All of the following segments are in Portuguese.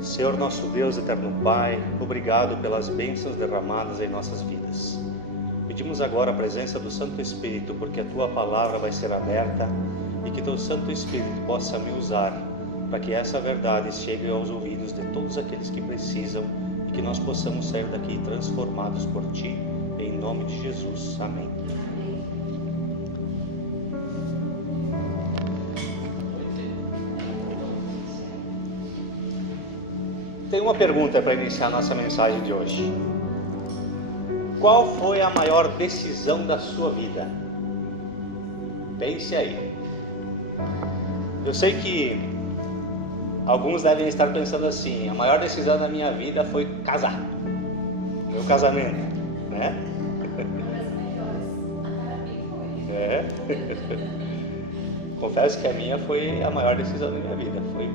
Senhor nosso Deus, eterno Pai, obrigado pelas bênçãos derramadas em nossas vidas. Pedimos agora a presença do Santo Espírito, porque a Tua palavra vai ser aberta e que Teu Santo Espírito possa me usar para que essa verdade chegue aos ouvidos de todos aqueles que precisam e que nós possamos sair daqui transformados por Ti, em nome de Jesus. Amém. Tem uma pergunta para iniciar nossa mensagem de hoje. Qual foi a maior decisão da sua vida? Pense aí. Eu sei que alguns devem estar pensando assim: a maior decisão da minha vida foi casar. Meu casamento, né? É. Confesso que a minha foi a maior decisão da minha vida. Foi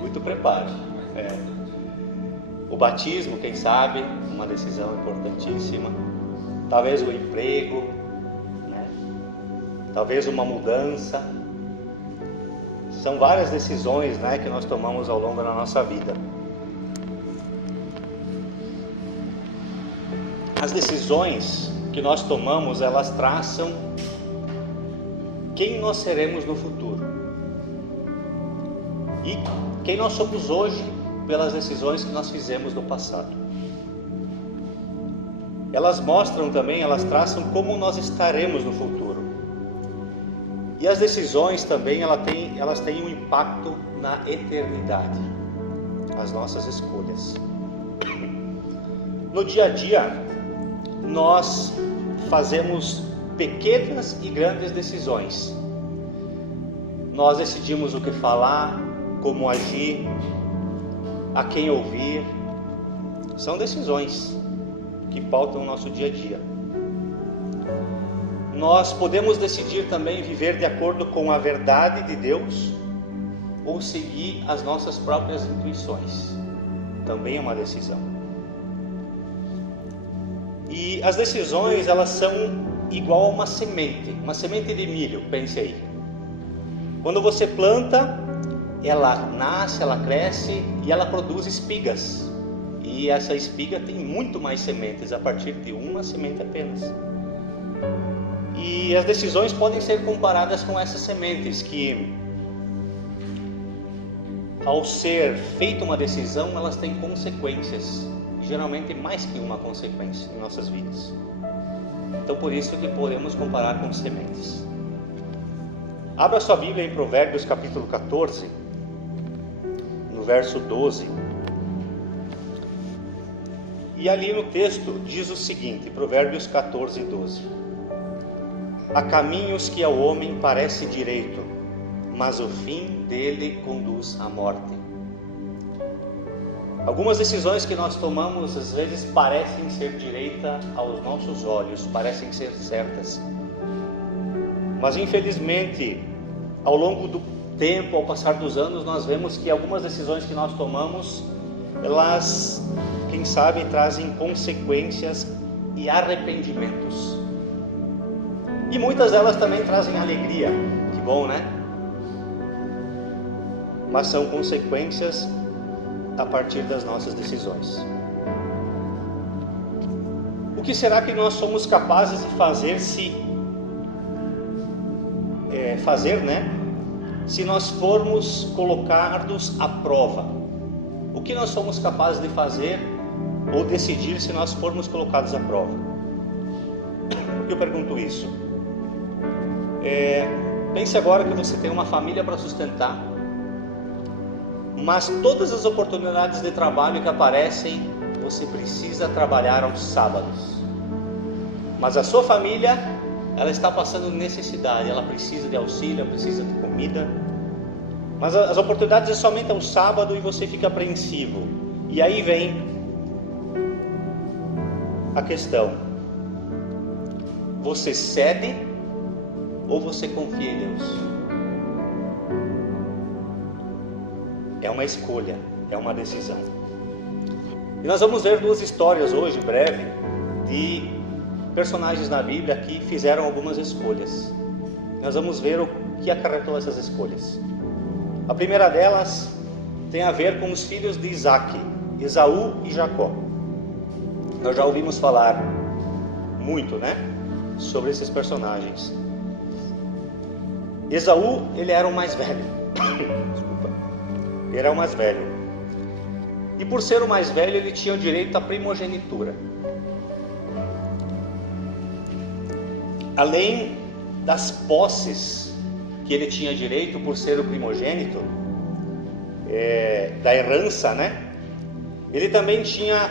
muito preparo. O batismo, quem sabe, uma decisão importantíssima. Talvez o emprego, né? Talvez uma mudança. São várias decisões, né, que nós tomamos ao longo da nossa vida. As decisões que nós tomamos, elas traçam quem nós seremos no futuro. E quem nós somos hoje pelas decisões que nós fizemos no passado. Elas mostram também, elas traçam como nós estaremos no futuro. E as decisões também, elas têm um impacto na eternidade, as nossas escolhas. No dia a dia, nós fazemos pequenas e grandes decisões. Nós decidimos o que falar, como agir, a quem ouvir. São decisões que pautam o nosso dia a dia. Nós podemos decidir também viver de acordo com a verdade de Deus ou seguir as nossas próprias intuições. Também é uma decisão. E as decisões, elas são igual a uma semente de milho, pense aí. Quando você planta, ela nasce, ela cresce e ela produz espigas. E essa espiga tem muito mais sementes a partir de uma semente apenas. E as decisões podem ser comparadas com essas sementes que, ao ser feita uma decisão, elas têm consequências. Geralmente mais que uma consequência em nossas vidas. Então por isso que podemos comparar com sementes. Abra sua Bíblia em Provérbios capítulo 14. No verso 12, e ali no texto diz o seguinte, Provérbios 14, 12: há caminhos que ao homem parece direito, mas o fim dele conduz à morte. Algumas decisões que nós tomamos às vezes parecem ser direita aos nossos olhos, parecem ser certas, mas infelizmente ao longo do tempo, ao passar dos anos, nós vemos que algumas decisões que nós tomamos, elas, quem sabe, trazem consequências e arrependimentos. E muitas delas também trazem alegria. Que bom, né? Mas são consequências a partir das nossas decisões. O que será que nós somos capazes de fazer se nós formos colocados à prova? O que nós somos capazes de fazer ou decidir se nós formos colocados à prova? Por que eu pergunto isso? Pense agora que você tem uma família para sustentar, mas todas as oportunidades de trabalho que aparecem, você precisa trabalhar aos sábados. Mas a sua família, ela está passando necessidade, ela precisa de auxílio, ela precisa de comida. Mas as oportunidades é somente ao sábado e você fica apreensivo. E aí vem a questão: você cede ou você confia em Deus? É uma escolha, é uma decisão. E nós vamos ver duas histórias hoje, breve, de personagens na Bíblia que fizeram algumas escolhas. Nós vamos ver o que acarretou essas escolhas. A primeira delas tem a ver com os filhos de Isaque, Esaú e Jacó. Nós já ouvimos falar muito, né, sobre esses personagens. Esaú, ele era o mais velho. Desculpa. Ele era o mais velho. E por ser o mais velho, ele tinha o direito à primogenitura. Além das posses que ele tinha direito por ser o primogênito, da herança, né? Ele também tinha,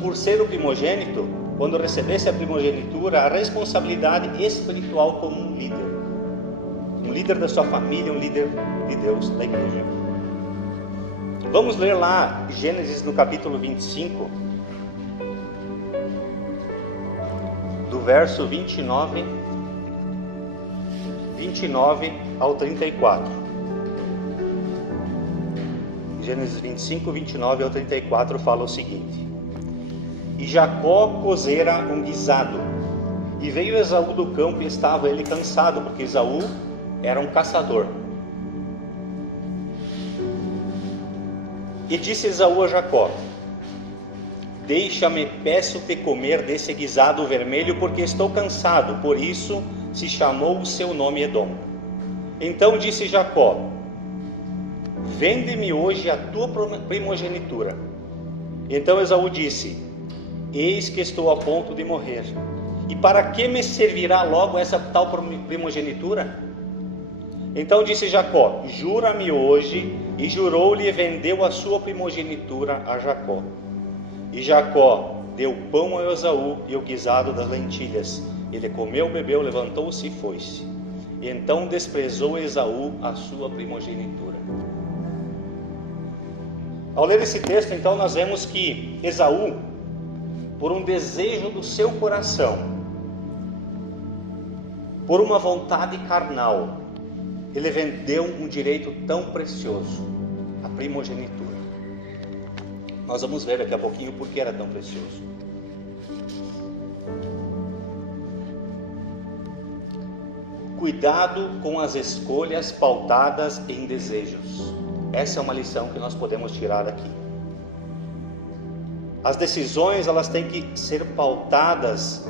por ser o primogênito, quando recebesse a primogenitura, a responsabilidade espiritual como um líder da sua família, um líder de Deus, da igreja. Vamos ler lá Gênesis no capítulo 25, do verso 29 ao 34. Gênesis 25, 29 ao 34 fala o seguinte: E Jacó cozera um guisado, e veio Esaú do campo, e estava ele cansado, porque Esaú era um caçador. E disse Esaú a Jacó: Deixa-me, peço-te, comer desse guisado vermelho, porque estou cansado. Por isso se chamou o seu nome Edom. Então disse Jacó: Vende-me hoje a tua primogenitura. Então Esaú disse: Eis que estou a ponto de morrer, e para que me servirá logo essa tal primogenitura? Então disse Jacó: Jura-me hoje. E jurou-lhe e vendeu a sua primogenitura a Jacó. E Jacó deu pão a Esaú e o guisado das lentilhas. Ele comeu, bebeu, levantou-se e foi-se. E então desprezou Esaú a sua primogenitura. Ao ler esse texto, então, nós vemos que Esaú, por um desejo do seu coração, por uma vontade carnal, ele vendeu um direito tão precioso, a primogenitura. Nós vamos ver daqui a pouquinho por que era tão precioso. Cuidado com as escolhas pautadas em desejos. Essa é uma lição que nós podemos tirar daqui. As decisões, elas têm que ser pautadas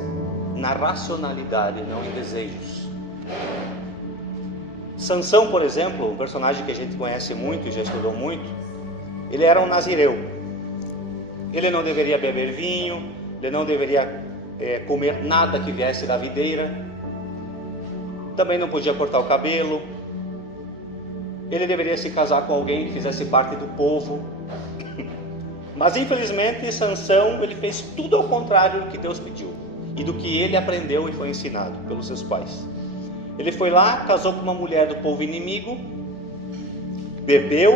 na racionalidade, não em desejos. Sansão, por exemplo, um personagem que a gente conhece muito e já estudou muito, ele era um nazireu. Ele não deveria beber vinho, ele não deveria comer nada que viesse da videira, também não podia cortar o cabelo, ele deveria se casar com alguém que fizesse parte do povo. Mas infelizmente Sansão, ele fez tudo ao contrário do que Deus pediu e do que ele aprendeu e foi ensinado pelos seus pais. Ele foi lá, casou com uma mulher do povo inimigo, bebeu,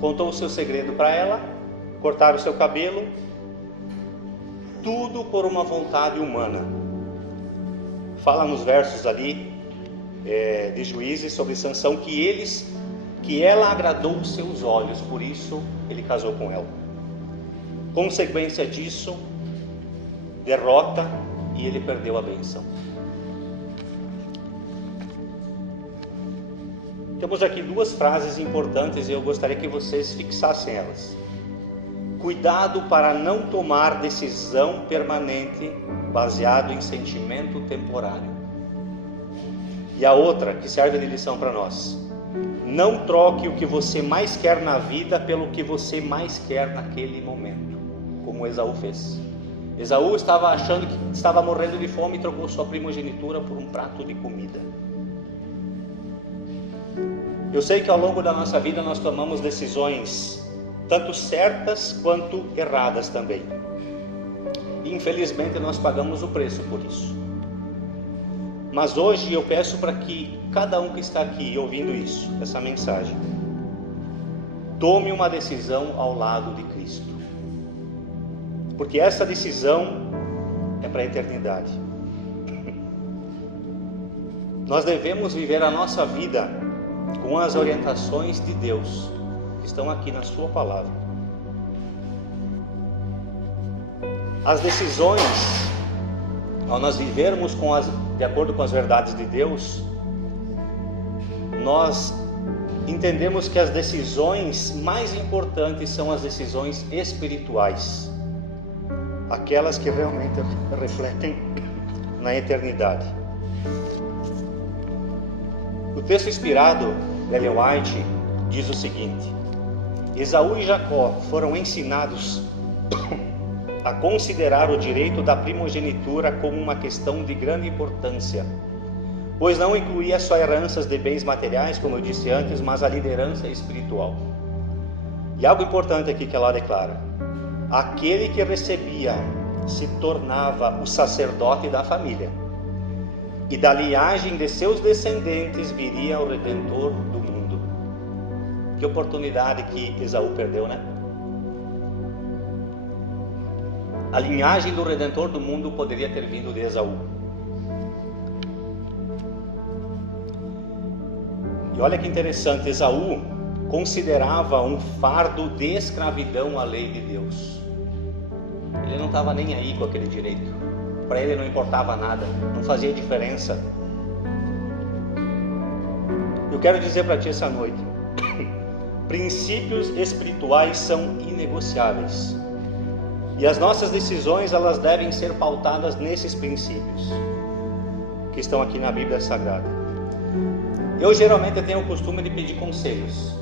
contou o seu segredo para ela, cortaram o seu cabelo, tudo por uma vontade humana. Fala nos versos ali de Juízes sobre Sansão que ela agradou os seus olhos, por isso ele casou com ela. Consequência disso, derrota, e ele perdeu a bênção. Temos aqui duas frases importantes e eu gostaria que vocês fixassem elas. Cuidado para não tomar decisão permanente baseado em sentimento temporário. E a outra, que serve de lição para nós: não troque o que você mais quer na vida pelo que você mais quer naquele momento, como Esaú fez. Esaú estava achando que estava morrendo de fome e trocou sua primogenitura por um prato de comida. Eu sei que ao longo da nossa vida nós tomamos decisões tanto certas quanto erradas também. E infelizmente nós pagamos o preço por isso. Mas hoje eu peço para que cada um que está aqui ouvindo isso, essa mensagem, tome uma decisão ao lado de Cristo. Porque essa decisão é para a eternidade. Nós devemos viver a nossa vida com as orientações de Deus, que estão aqui na sua palavra. As decisões, ao nós vivermos de acordo com as verdades de Deus, nós entendemos que as decisões mais importantes são as decisões espirituais, aquelas que realmente refletem na eternidade. O texto inspirado de Ellen White diz o seguinte: Esaú e Jacó foram ensinados a considerar o direito da primogenitura como uma questão de grande importância, pois não incluía só heranças de bens materiais, como eu disse antes, mas a liderança espiritual. E algo importante aqui que ela declara: aquele que recebia se tornava o sacerdote da família, e da linhagem de seus descendentes viria o Redentor do mundo. Que oportunidade que Esaú perdeu, né? A linhagem do Redentor do mundo poderia ter vindo de Esaú. E olha que interessante, Esaú considerava um fardo de escravidão a lei de Deus. Ele não estava nem aí com aquele direito. Para ele não importava nada, não fazia diferença. Eu quero dizer para ti essa noite: princípios espirituais são inegociáveis. E as nossas decisões, elas devem ser pautadas nesses princípios que estão aqui na Bíblia Sagrada. Eu geralmente tenho o costume de pedir conselhos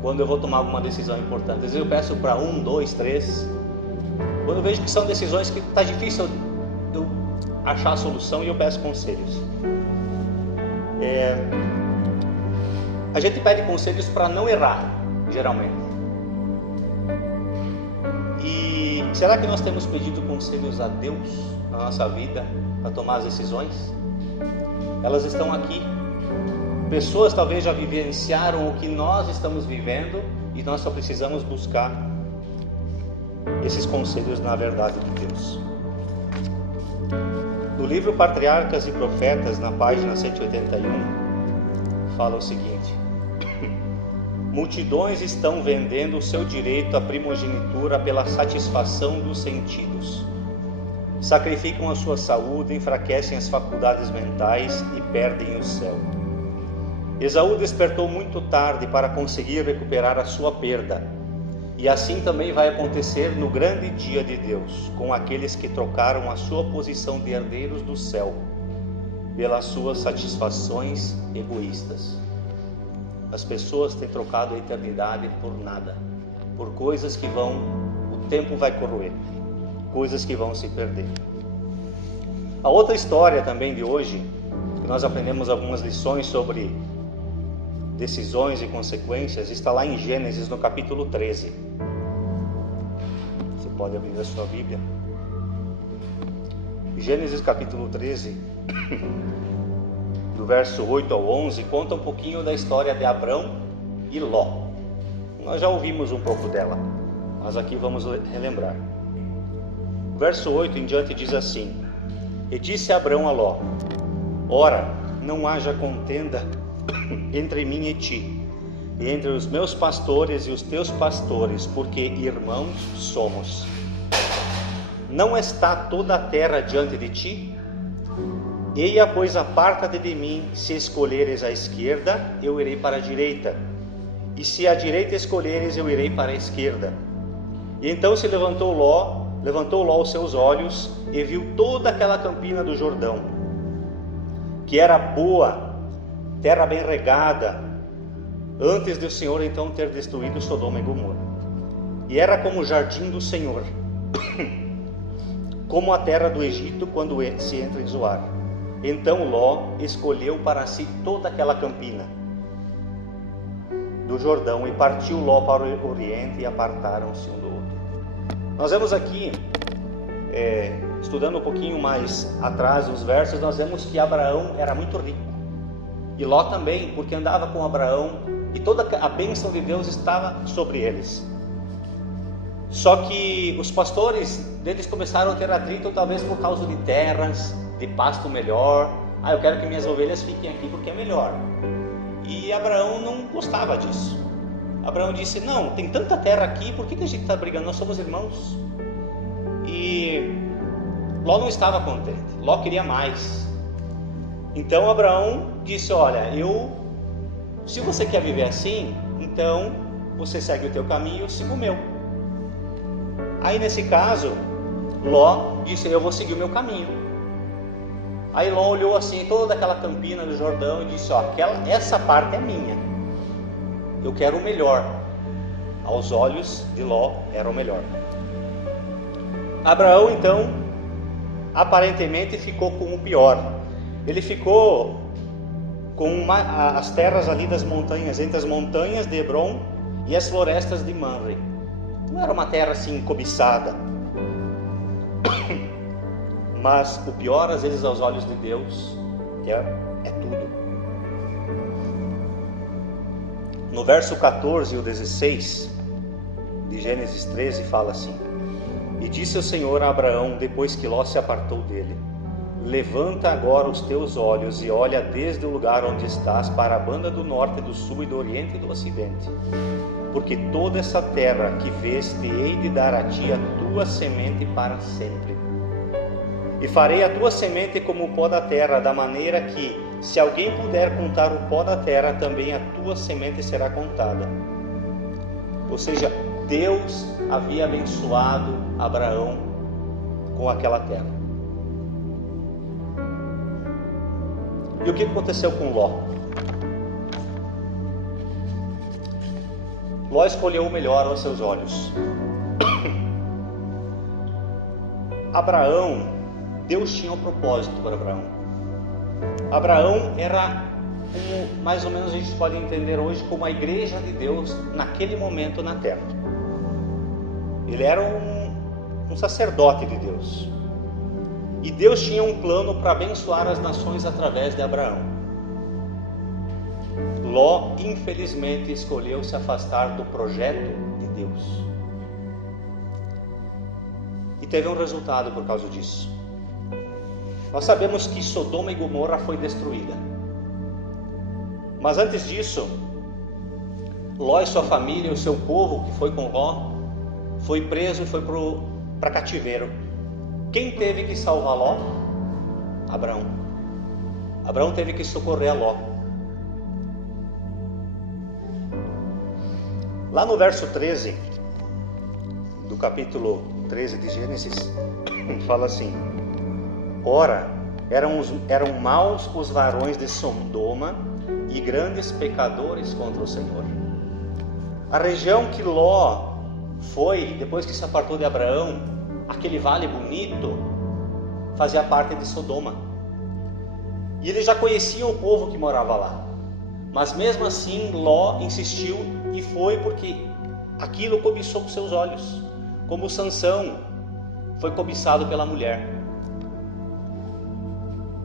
quando eu vou tomar alguma decisão importante. Às vezes eu peço para 1, 2, 3. Quando eu vejo que são decisões que está difícil eu achar a solução, e eu peço conselhos. A gente pede conselhos para não errar, geralmente. E será que nós temos pedido conselhos a Deus na nossa vida para tomar as decisões? Elas estão aqui. Pessoas talvez já vivenciaram o que nós estamos vivendo, e nós só precisamos buscar esses conselhos na verdade de Deus. No livro Patriarcas e Profetas, na página 181, fala o seguinte: multidões estão vendendo o seu direito à primogenitura pela satisfação dos sentidos. Sacrificam a sua saúde, enfraquecem as faculdades mentais e perdem o céu. Esaú despertou muito tarde para conseguir recuperar a sua perda. E assim também vai acontecer no grande dia de Deus, com aqueles que trocaram a sua posição de herdeiros do céu pelas suas satisfações egoístas. As pessoas têm trocado a eternidade por nada, por coisas que o tempo vai corroer, coisas que vão se perder. A outra história também de hoje, que nós aprendemos algumas lições sobre decisões e consequências, está lá em Gênesis, no capítulo 13. Você pode abrir a sua Bíblia. Gênesis capítulo 13, do verso 8 ao 11, conta um pouquinho da história de Abrão e Ló. Nós já ouvimos um pouco dela, mas aqui vamos relembrar. O verso 8 em diante diz assim: E disse Abrão a Ló: Ora, não haja contenda entre mim e ti, e entre os meus pastores e os teus pastores, porque irmãos somos. Não está toda a terra diante de ti? Eia, pois, aparta-te de mim. Se escolheres a esquerda, eu irei para a direita, e se a direita escolheres, eu irei para a esquerda. E então se levantou Ló os seus olhos e viu toda aquela campina do Jordão, que era boa, terra bem regada, antes de o Senhor então ter destruído Sodoma e Gomorra. E era como o jardim do Senhor, como a terra do Egito quando se entra em Zoar. Então Ló escolheu para si toda aquela campina do Jordão, e partiu Ló para o oriente, e apartaram-se um do outro. Nós vemos aqui, estudando um pouquinho mais atrás os versos, nós vemos que Abraão era muito rico, e Ló também, porque andava com Abraão, e toda a bênção de Deus estava sobre eles. Só que os pastores deles começaram a ter atrito, talvez por causa de terras, de pasto melhor. Eu quero que minhas ovelhas fiquem aqui porque é melhor. E Abraão não gostava disso. Abraão disse: não, tem tanta terra aqui, por que a gente está brigando? Nós somos irmãos. E Ló não estava contente, Ló queria mais. Então Abraão disse: olha, eu Se você quer viver assim, então você segue o teu caminho, eu sigo o meu. Aí nesse caso, Ló disse, eu vou seguir o meu caminho. Aí Ló olhou assim, toda aquela campina do Jordão e disse, essa parte é minha. Eu quero o melhor. Aos olhos de Ló era o melhor. Abraão então, aparentemente ficou com o pior. Ele ficou com as terras ali das montanhas, entre as montanhas de Hebron e as florestas de Mamre. Não era uma terra assim cobiçada. Mas o pior, às vezes, aos olhos de Deus, é tudo. No verso 14 e o 16 de Gênesis 13 fala assim: E disse o Senhor a Abraão, depois que Ló se apartou dele: Levanta agora os teus olhos e olha desde o lugar onde estás para a banda do norte, do sul e do oriente e do ocidente. Porque toda essa terra que vês te hei de dar a ti a tua semente para sempre. E farei a tua semente como o pó da terra, da maneira que, se alguém puder contar o pó da terra, também a tua semente será contada. Ou seja, Deus havia abençoado Abraão com aquela terra. E o que aconteceu com Ló? Ló escolheu o melhor aos seus olhos. Abraão, Deus tinha um propósito para Abraão. Abraão era, mais ou menos a gente pode entender hoje, como a igreja de Deus naquele momento na terra. Ele era um sacerdote de Deus. E Deus tinha um plano para abençoar as nações através de Abraão. Ló, infelizmente, escolheu se afastar do projeto de Deus. E teve um resultado por causa disso. Nós sabemos que Sodoma e Gomorra foi destruída. Mas antes disso, Ló e sua família, o seu povo que foi com Ló, foi preso e foi para cativeiro. Quem teve que salvar Ló? Abraão. Abraão teve que socorrer a Ló. Lá no verso 13 do capítulo 13 de Gênesis, fala assim: Ora, eram maus os varões de Sodoma e grandes pecadores contra o Senhor. A região que Ló foi, depois que se apartou de Abraão, aquele vale bonito, fazia parte de Sodoma. E eles já conheciam o povo que morava lá. Mas mesmo assim, Ló insistiu e foi porque aquilo cobiçou com seus olhos. Como Sansão foi cobiçado pela mulher.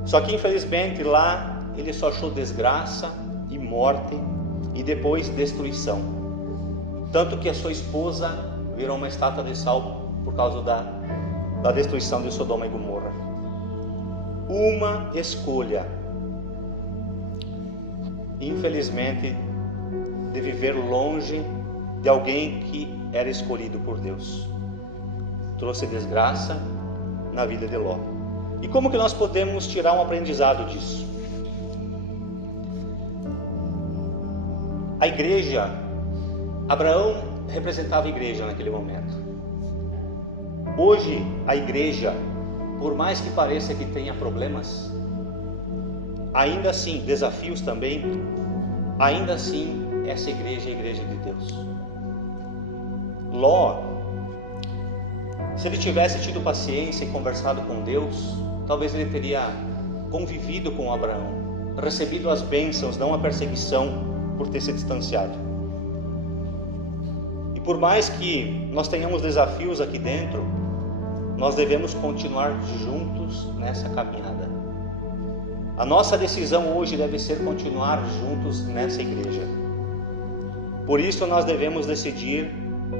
Só que infelizmente lá ele só achou desgraça e morte e depois destruição. Tanto que a sua esposa virou uma estátua de sal por causa da destruição de Sodoma e Gomorra. Uma escolha, infelizmente, de viver longe de alguém que era escolhido por Deus, trouxe desgraça na vida de Ló. E como que nós podemos tirar um aprendizado disso? A igreja, Abraão representava a igreja naquele momento. Hoje a igreja, por mais que pareça que tenha problemas, ainda assim, desafios também, ainda assim essa igreja é a igreja de Deus. Ló, se ele tivesse tido paciência e conversado com Deus, talvez ele teria convivido com Abraão, recebido as bênçãos, não a perseguição por ter se distanciado. E por mais que nós tenhamos desafios aqui dentro, nós devemos continuar juntos nessa caminhada. A nossa decisão hoje deve ser continuar juntos nessa igreja. Por isso nós devemos decidir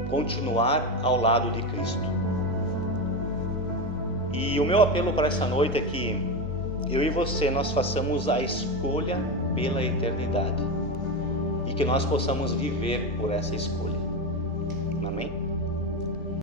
continuar ao lado de Cristo. E o meu apelo para essa noite é que eu e você, nós façamos a escolha pela eternidade e que nós possamos viver por essa escolha.